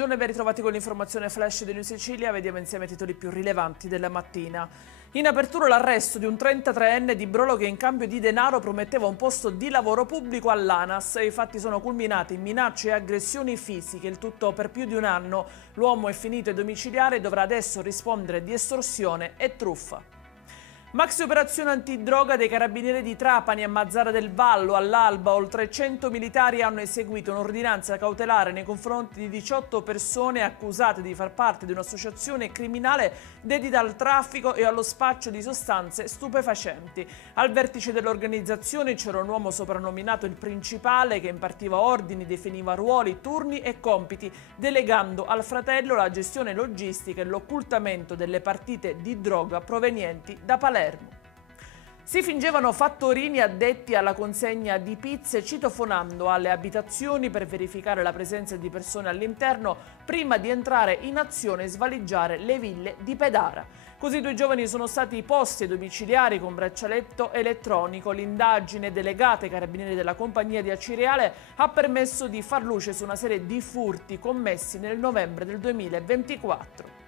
Buongiorno e ben ritrovati con l'informazione flash di New Sicilia. Vediamo insieme i titoli più rilevanti della mattina. In apertura l'arresto di un 33enne di Brolo che in cambio di denaro prometteva un posto di lavoro pubblico all'ANAS. I fatti sono culminati in minacce e aggressioni fisiche, il tutto per più di un anno. L'uomo è finito ai domiciliari e dovrà adesso rispondere di estorsione e truffa. Maxi operazione antidroga dei carabinieri di Trapani e Mazzara del Vallo. All'alba oltre 100 militari hanno eseguito un'ordinanza cautelare nei confronti di 18 persone accusate di far parte di un'associazione criminale dedita al traffico e allo spaccio di sostanze stupefacenti. Al vertice dell'organizzazione c'era un uomo soprannominato il principale che impartiva ordini, definiva ruoli, turni e compiti, delegando al fratello la gestione logistica e l'occultamento delle partite di droga provenienti da Palermo. Si fingevano fattorini addetti alla consegna di pizze citofonando alle abitazioni per verificare la presenza di persone all'interno prima di entrare in azione e svaligiare le ville di Pedara. Così due giovani sono stati posti ai domiciliari con braccialetto elettronico. L'indagine delegata ai carabinieri della compagnia di Acireale ha permesso di far luce su una serie di furti commessi nel novembre del 2024.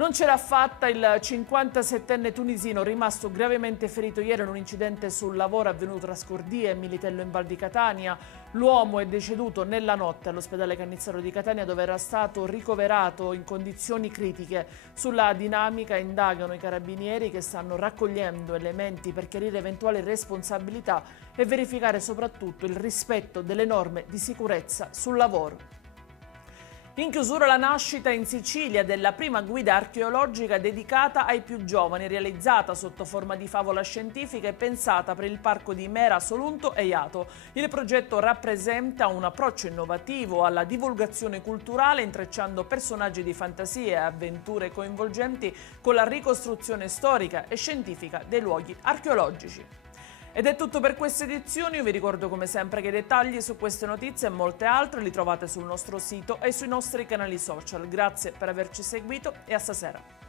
Non ce l'ha fatta il 57enne tunisino rimasto gravemente ferito ieri in un incidente sul lavoro avvenuto tra Scordie e Militello in Val di Catania. L'uomo è deceduto nella notte all'ospedale Cannizzaro di Catania dove era stato ricoverato in condizioni critiche. Sulla dinamica indagano i carabinieri che stanno raccogliendo elementi per chiarire eventuali responsabilità e verificare soprattutto il rispetto delle norme di sicurezza sul lavoro. In chiusura la nascita in Sicilia della prima guida archeologica dedicata ai più giovani, realizzata sotto forma di favola scientifica e pensata per il parco di Mera, Solunto e Iato. Il progetto rappresenta un approccio innovativo alla divulgazione culturale, intrecciando personaggi di fantasia e avventure coinvolgenti con la ricostruzione storica e scientifica dei luoghi archeologici. Ed è tutto per queste edizioni. Io vi ricordo come sempre che i dettagli su queste notizie e molte altre li trovate sul nostro sito e sui nostri canali social. Grazie per averci seguito e a stasera.